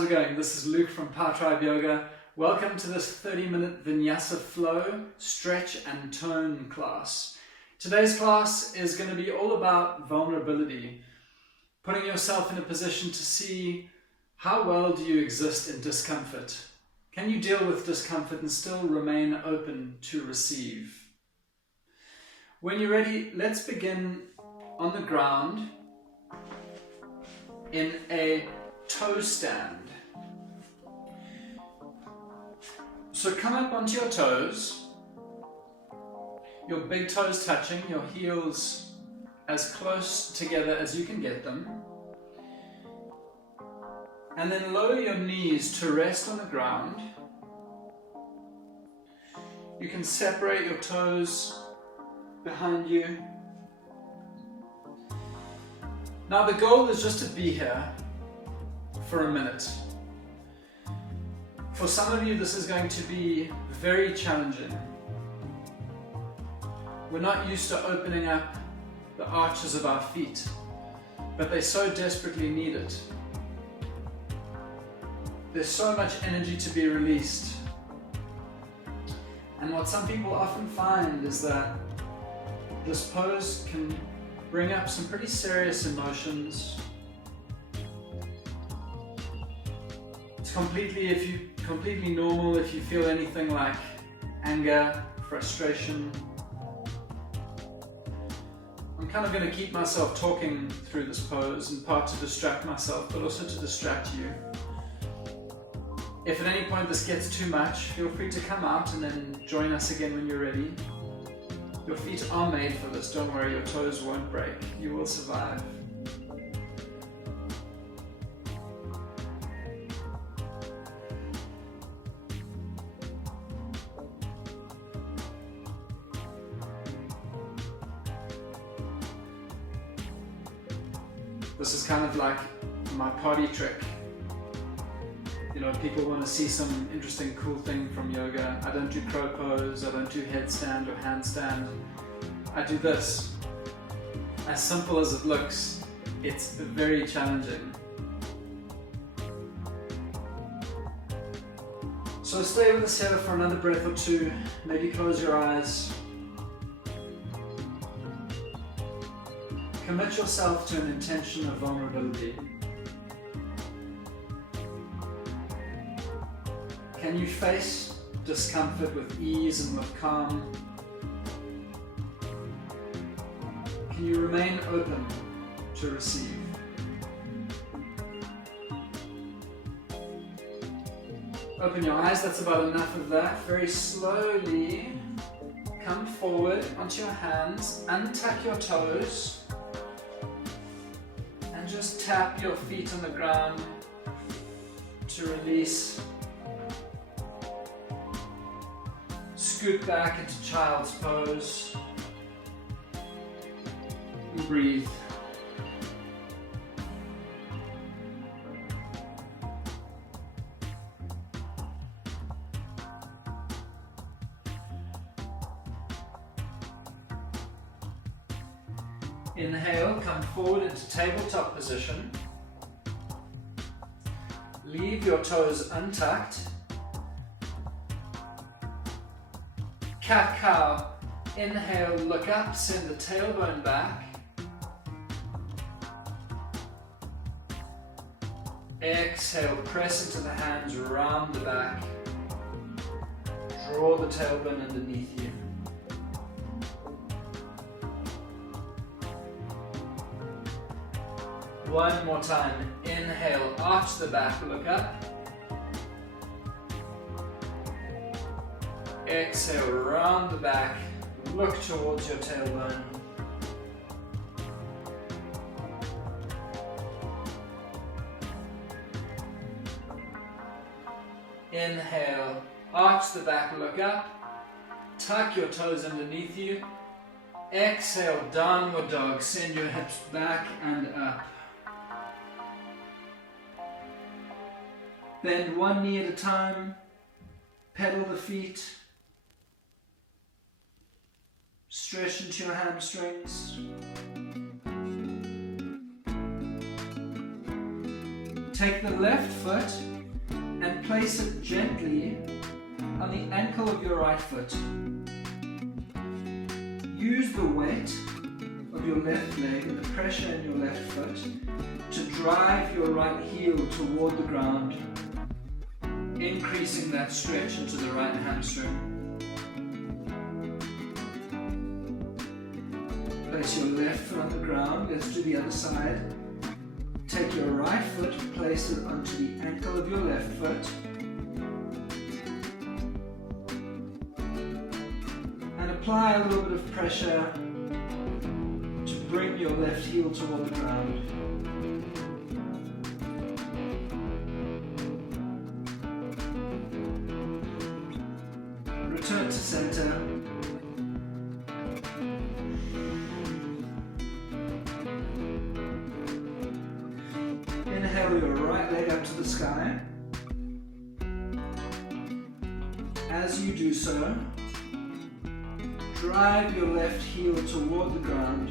how's it going? This is Luke from Powtribe Yoga. Welcome to this 30-minute vinyasa flow, stretch and tone class. Today's class is going to be all about vulnerability, putting yourself in a position to see how well do you exist in discomfort. Can you deal with discomfort and still remain open to receive? When you're ready, let's begin on the ground in a toe stand. So come up onto your toes, your big toes touching, your heels as close together as you can get them. And then lower your knees to rest on the ground. You can separate your toes behind you. Now the goal is just to be here for a minute. For some of you, this is going to be very challenging. We're not used to opening up the arches of our feet, but they so desperately need it. There's so much energy to be released. And what some people often find is that this pose can bring up some pretty serious emotions. It's completely normal if you feel anything like anger, frustration. I'm kind of going to keep myself talking through this pose, in part to distract myself, but also to distract you. If at any point this gets too much, feel free to come out and then join us again when you're ready. Your feet are made for this, don't worry, your toes won't break. You will survive. This is kind of like my party trick. You know, people want to see some interesting, cool thing from yoga. I don't do crow pose, I don't do headstand or handstand. I do this. As simple as it looks, it's very challenging. So stay with us here for another breath or two. Maybe close your eyes. Commit yourself to an intention of vulnerability. Can you face discomfort with ease and with calm? Can you remain open to receive? Open your eyes, that's about enough of that. Very slowly come forward onto your hands, untuck your toes, and just tap your feet on the ground to release. Scoot back into child's pose. And breathe. Inhale, come forward into tabletop position. Leave your toes untucked. Cat-cow, inhale, look up, send the tailbone back. Exhale, press into the hands, round the back. Draw the tailbone underneath you. One more time, inhale, arch the back, look up. Exhale, round the back, look towards your tailbone. Inhale, arch the back, look up. Tuck your toes underneath you. Exhale, downward dog, send your hips back and up. Bend one knee at a time. Pedal the feet. Stretch into your hamstrings. Take the left foot and place it gently on the ankle of your right foot. Use the weight of your left leg and the pressure in your left foot to drive your right heel toward the ground, increasing that stretch into the right hamstring. Place your left foot on the ground. Let's do the other side. Take your right foot, place it onto the ankle of your left foot. And apply a little bit of pressure to bring your left heel toward the ground. Return to center. Inhale your right leg up to the sky. As you do so, drive your left heel toward the ground.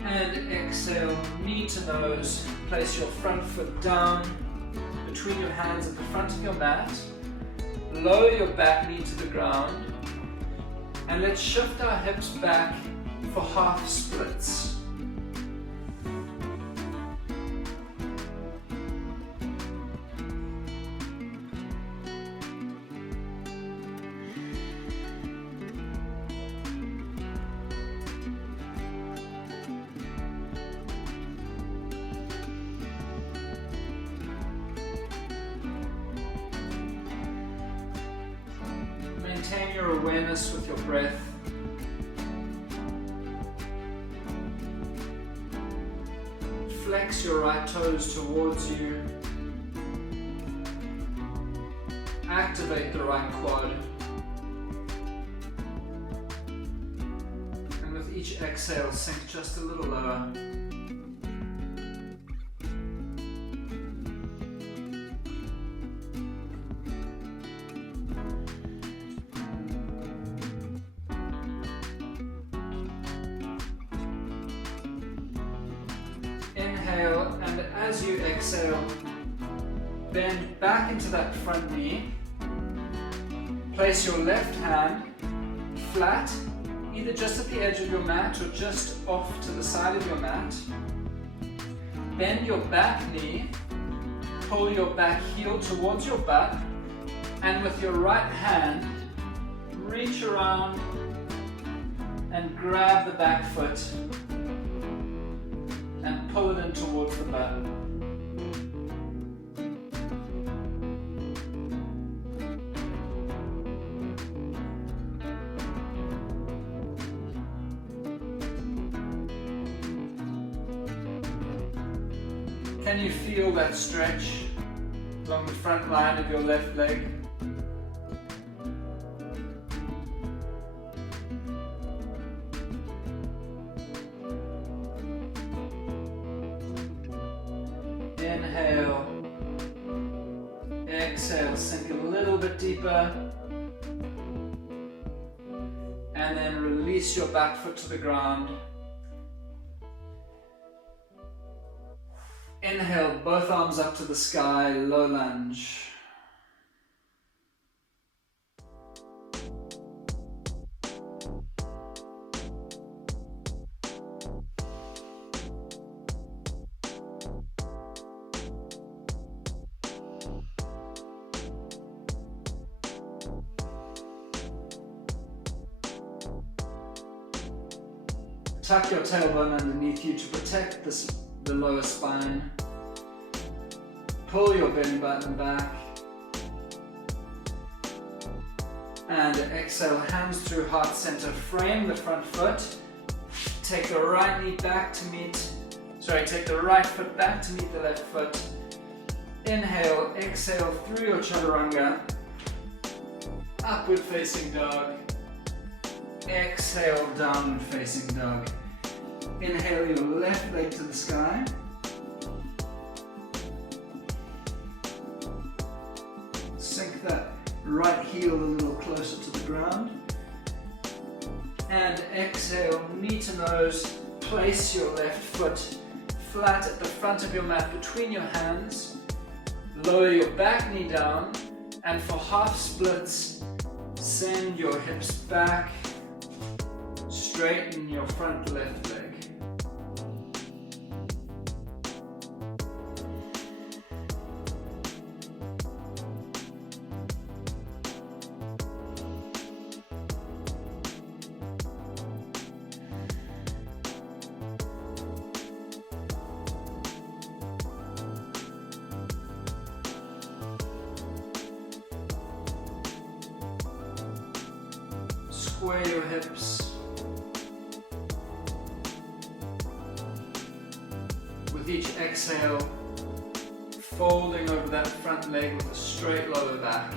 And exhale, knee to nose. Place your front foot down between your hands at the front of your mat. Lower your back knee to the ground. And let's shift our hips back for half splits. Maintain your awareness with your breath. Flex your right toes towards you. Activate the right quad. And with each exhale, sink just a little lower. Inhale, and as you exhale, bend back into that front knee. Place your left hand flat, either just at the edge of your mat or just off to the side of your mat. Bend your back knee, pull your back heel towards your butt, and with your right hand, reach around and grab the back foot and pull it in towards the butt. Can you feel that stretch along the front line of your left leg? Inhale, exhale, sink a little bit deeper, and then release your back foot to the ground. Inhale, both arms up to the sky, low lunge. Tuck your tailbone underneath you to protect the lower spine. Pull your belly button back. And exhale, hands through heart center. Frame the front foot. Take the right foot back to meet the left foot. Inhale, exhale through your chaturanga. Upward facing dog. Exhale, downward facing dog. Inhale your left leg to the sky. Sink that right heel a little closer to the ground. And exhale, knee to nose. place your left foot flat at the front of your mat between your hands. Lower your back knee down, and for half splits, send your hips back. Straighten your front left leg. Square your hips. With each exhale, folding over that front leg with a straight lower back.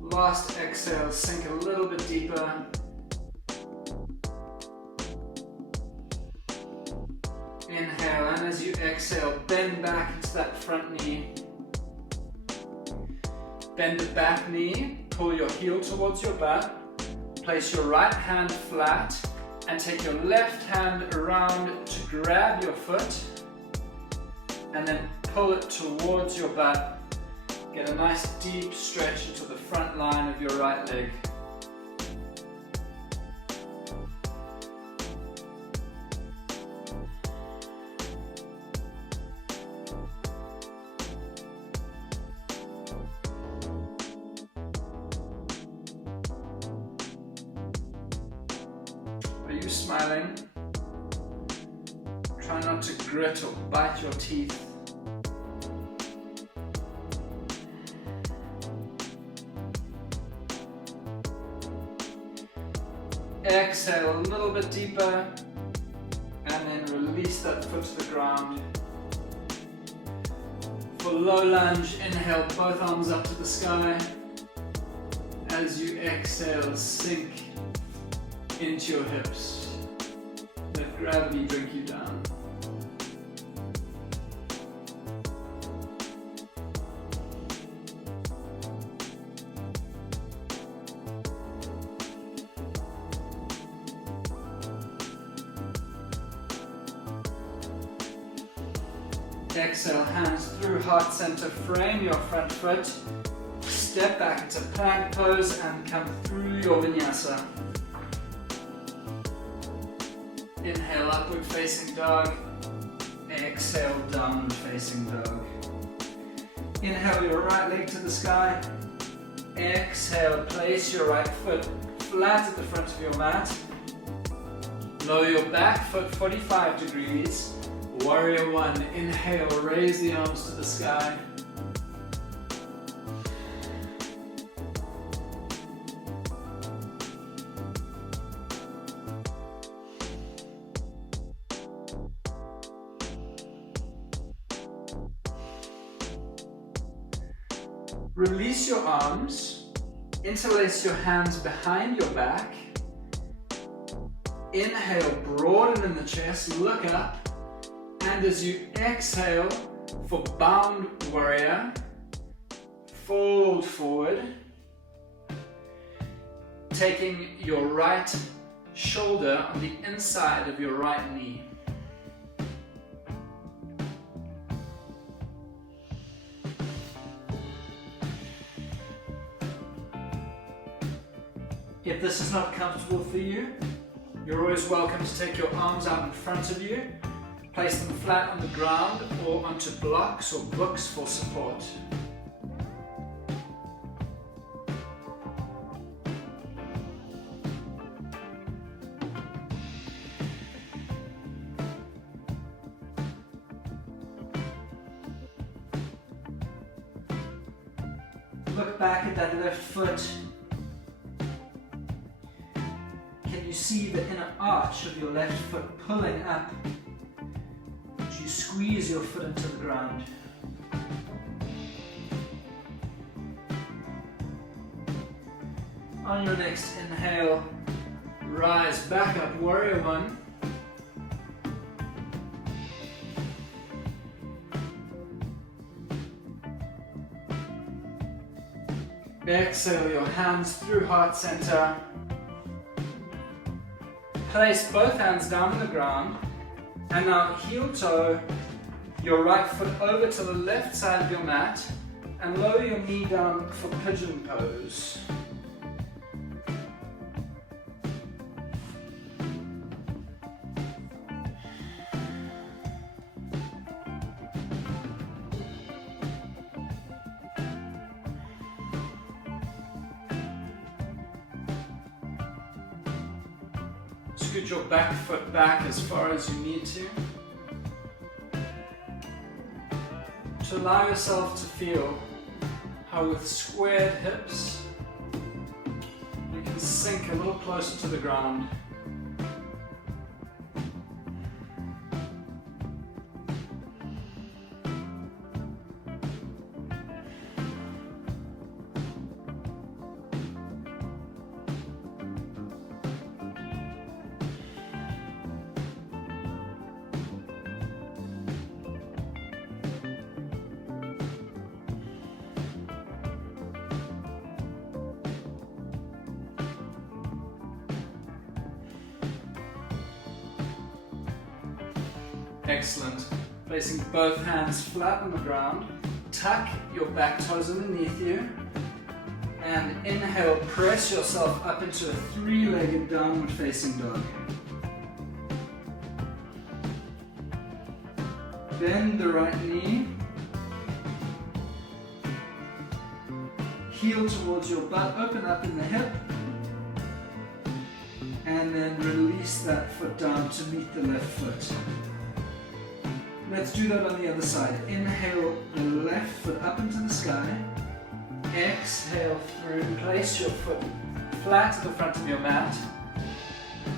Last exhale, sink a little bit deeper. Inhale, and as you exhale, bend back into that front knee. Bend the back knee, pull your heel towards your butt, place your right hand flat, and take your left hand around to grab your foot, and then pull it towards your butt. Get a nice deep stretch into the front line of your right leg. Are you smiling? Try not to grit or bite your teeth. Exhale a little bit deeper, and then release that foot to the ground. For low lunge, inhale both arms up to the sky. As you exhale, sink into your hips. Let gravity drink you down. Exhale, hands through heart center, frame your front foot, step back into plank pose and come through your vinyasa. Inhale, upward facing dog. Exhale, downward facing dog. Inhale your right leg to the sky. Exhale, place your right foot flat at the front of your mat. Lower your back foot 45 degrees. Warrior one, inhale, raise the arms to the sky. Release your arms, interlace your hands behind your back. Inhale, broaden in the chest, look up. And as you exhale for bound warrior, fold forward, taking your right shoulder on the inside of your right knee. If this is not comfortable for you, you're always welcome to take your arms out in front of you. Place them flat on the ground or onto blocks or books for support. Look back at that left foot. Can you see the inner arch of your left foot pulling up? You squeeze your foot into the ground. On your next inhale, rise back up, warrior one. Exhale your hands through heart center. Place both hands down on the ground, and now heel toe your right foot over to the left side of your mat and lower your knee down for pigeon pose. Scoot your back foot back as far as you need to allow yourself to feel how with squared hips you can sink a little closer to the ground. Excellent. Placing both hands flat on the ground, tuck your back toes underneath you, and inhale, press yourself up into a three-legged downward facing dog. Bend the right knee, heel towards your butt, open up in the hip, and then release that foot down to meet the left foot. Let's do that on the other side. Inhale the left foot up into the sky. Exhale through. Place your foot flat to the front of your mat.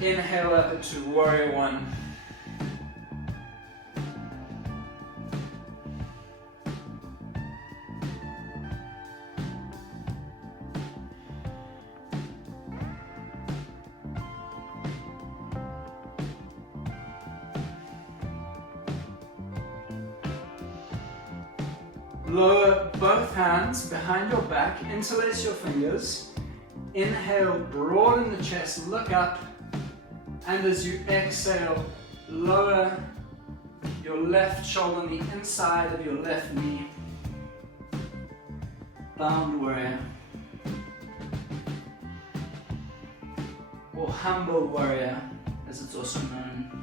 Inhale up into Warrior One. Lower both hands behind your back, interlace your fingers. Inhale, broaden the chest, look up, and as you exhale, lower your left shoulder on the inside of your left knee. Bound warrior. Or humble warrior, as it's also known.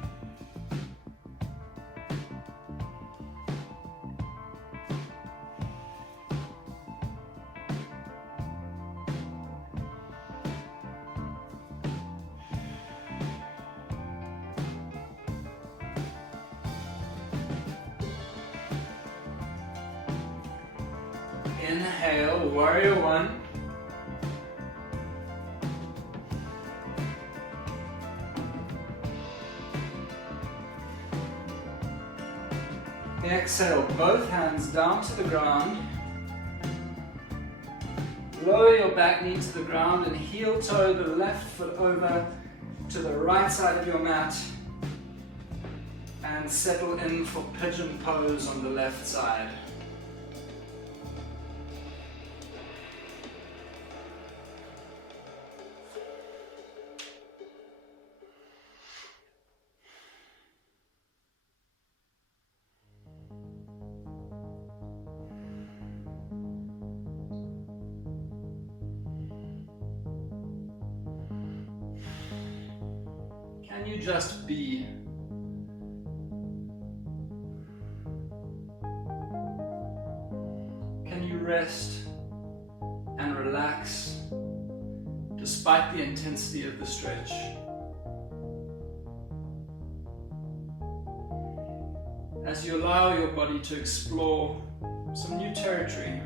Inhale, Warrior One. Exhale, both hands down to the ground. Lower your back knee to the ground and heel toe the left foot over to the right side of your mat. And settle in for pigeon pose on the left side. Can you just be? Can you rest and relax despite the intensity of the stretch? As you allow your body to explore some new territory.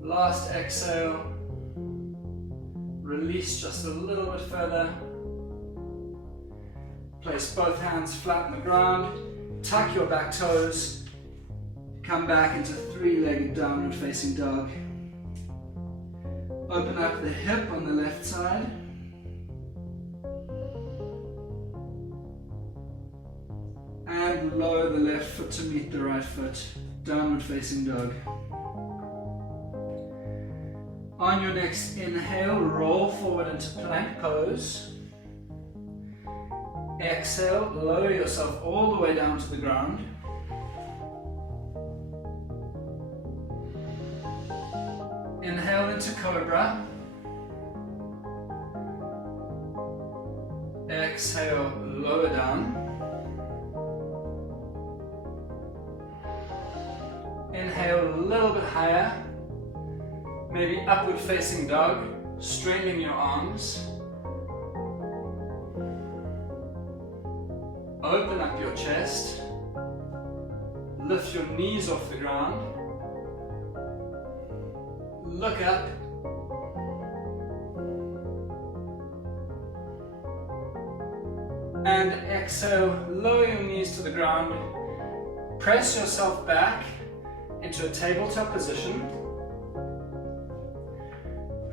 Last exhale, release just a little bit further. Place both hands flat on the ground, tuck your back toes, Come back into three-legged downward facing dog. Open up the hip on the left side. And lower the left foot to meet the right foot. Downward facing dog. On your next inhale, roll forward into plank pose. Exhale, lower yourself all the way down to the ground. Inhale into cobra. Exhale, lower down. Inhale a little bit higher. Maybe upward facing dog, straightening your arms. Open up your chest. Lift your knees off the ground. Look up. And exhale, lower your knees to the ground. Press yourself back into a tabletop position.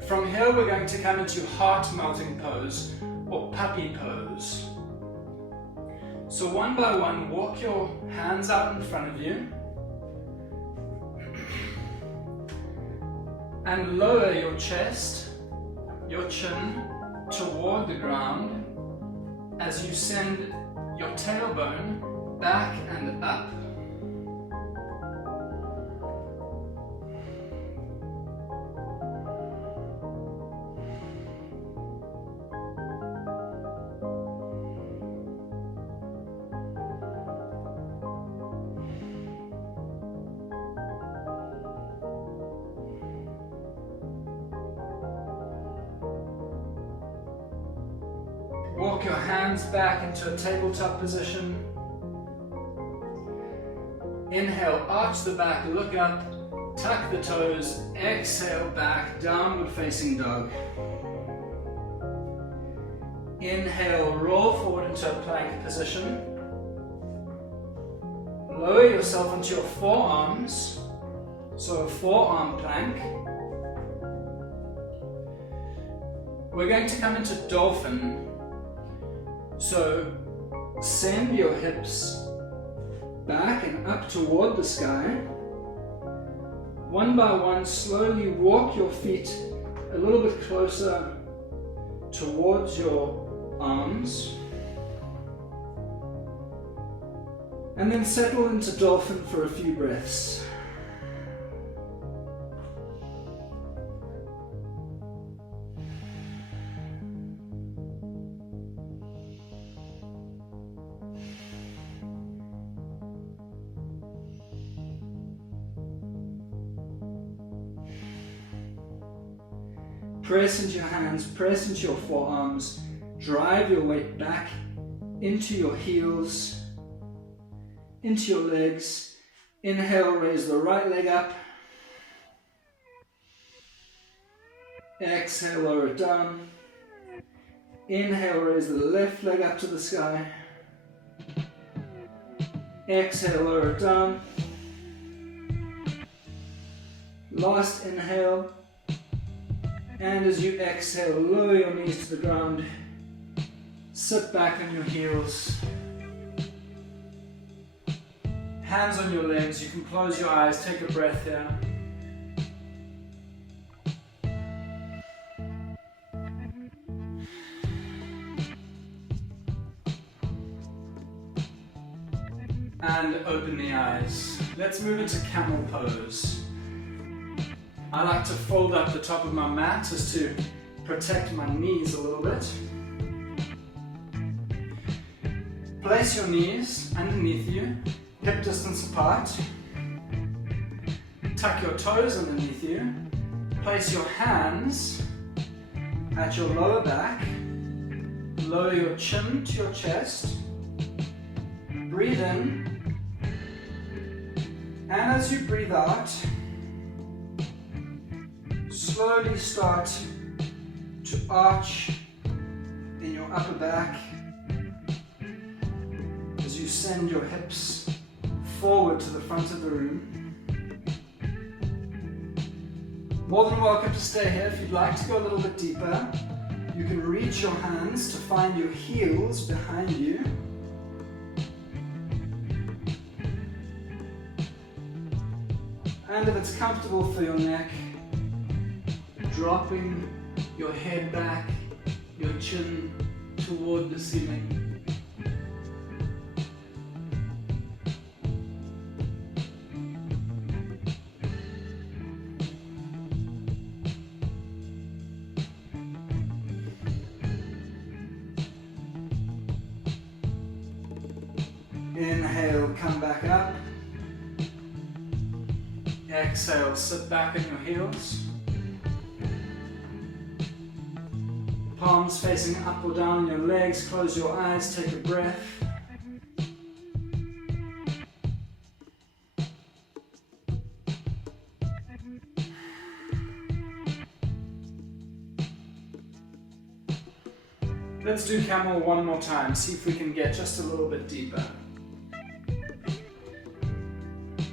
From here we're going to come into heart melting pose or puppy pose. So one by one, walk your hands out in front of you and lower your chest, your chin toward the ground as you send your tailbone back and up. Walk your hands back into a tabletop position. Inhale, arch the back, look up, tuck the toes, exhale back, downward facing dog. Inhale, roll forward into a plank position. Lower yourself into your forearms, so a forearm plank. We're going to come into dolphin. So send your hips back and up toward the sky. One by one, slowly walk your feet a little bit closer towards your arms. And then settle into dolphin for a few breaths. Press into your hands, press into your forearms, drive your weight back into your heels, into your legs. Inhale, raise the right leg up. Exhale, lower it down. Inhale, raise the left leg up to the sky. Exhale, lower it down. Last inhale. And as you exhale, lower your knees to the ground. Sit back on your heels. Hands on your legs. You can close your eyes. Take a breath here. And open the eyes. Let's move into camel pose. I like to fold up the top of my mat just to protect my knees a little bit. Place your knees underneath you, hip distance apart. Tuck your toes underneath you. Place your hands at your lower back. Lower your chin to your chest. Breathe in. And as you breathe out, slowly start to arch in your upper back as you send your hips forward to the front of the room. More than welcome to stay here. If you'd like to go a little bit deeper, you can reach your hands to find your heels behind you. And if it's comfortable for your neck, dropping your head back, your chin toward the ceiling. Inhale, come back up. Exhale, sit back on your heels. Palms facing up or down on your legs. Close your eyes, take a breath. Let's do camel one more time. See if we can get just a little bit deeper.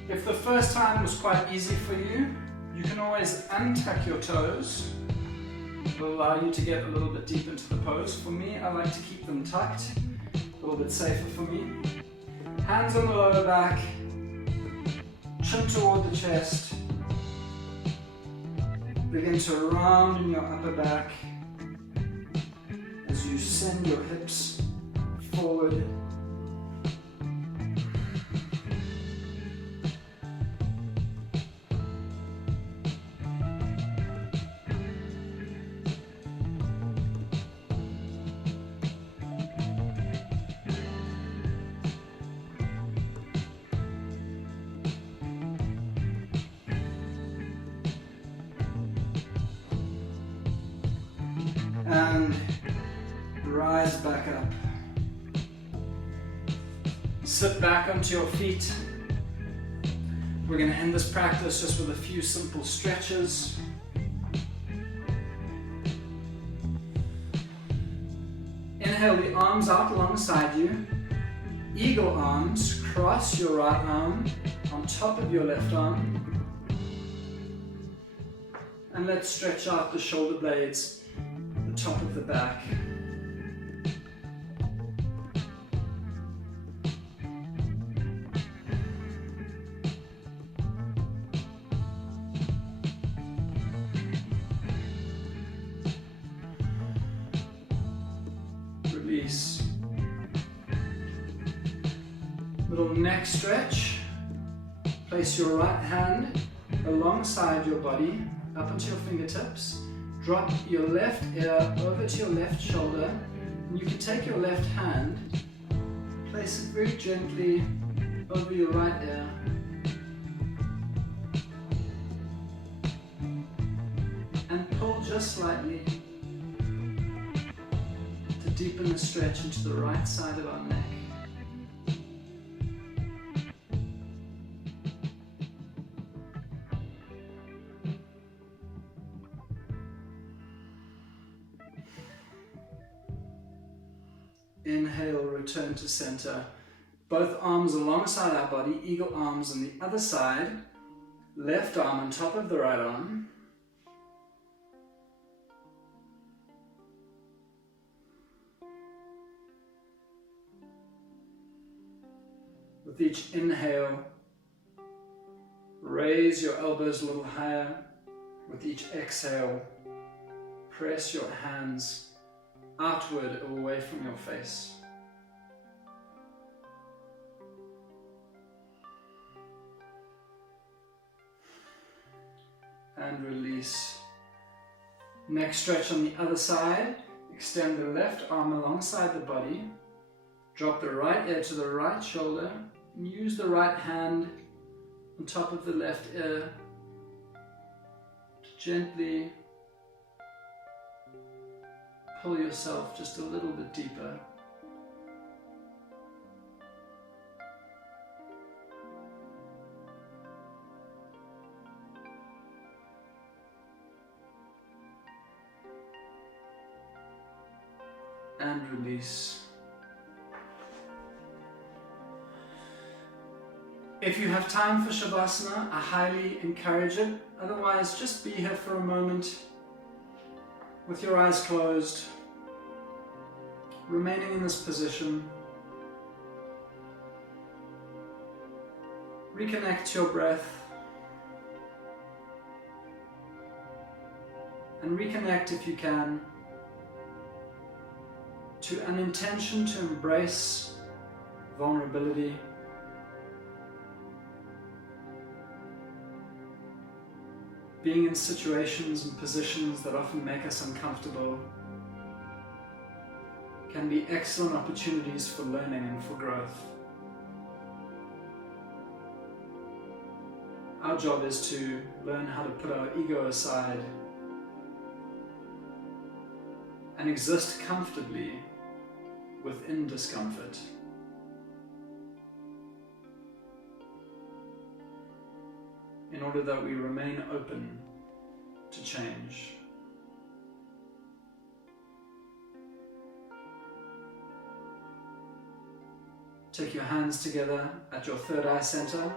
If the first time was quite easy for you, you can always untuck your toes. It will allow you to get a little bit deep into the pose. For me, I like to keep them tucked, a little bit safer for me. Hands on the lower back, chin toward the chest. Begin to round in your upper back as you send your hips forward. And rise back up. Sit back onto your feet. We're going to end this practice just with a few simple stretches. Inhale the arms out alongside you. Eagle arms, cross your right arm on top of your left arm. And let's stretch out the shoulder blades, the top of the back. Release. Little neck stretch. Place your right hand alongside your body, up onto your fingertips. Drop your left ear over to your left shoulder, and you can take your left hand, place it very gently over your right ear, and pull just slightly to deepen the stretch into the right side of our neck. Inhale, return to center. Both arms alongside our body, eagle arms on the other side. Left arm on top of the right arm. With each inhale, raise your elbows a little higher. With each exhale, press your hands outward or away from your face. And release. Next stretch on the other side. Extend the left arm alongside the body. Drop the right ear to the right shoulder. And use the right hand on top of the left ear to gently pull yourself just a little bit deeper. And release. If you have time for Shavasana, I highly encourage it. Otherwise, just be here for a moment with your eyes closed, remaining in this position. Reconnect to your breath and reconnect, if you can, to an intention to embrace vulnerability, being in situations and positions that often make us uncomfortable can be excellent opportunities for learning and for growth. Our job is to learn how to put our ego aside and exist comfortably within discomfort. In order that we remain open to change. Take your hands together at your third eye center.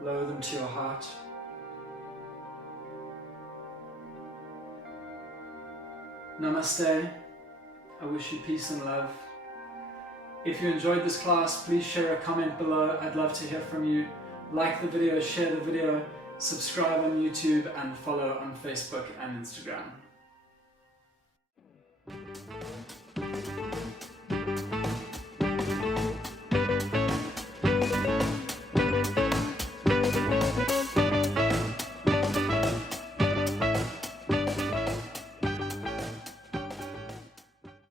Lower them to your heart. Namaste. I wish you peace and love. If you enjoyed this class, please share a comment below. I'd love to hear from you. Like the video, share the video, subscribe on YouTube, and follow on Facebook and Instagram.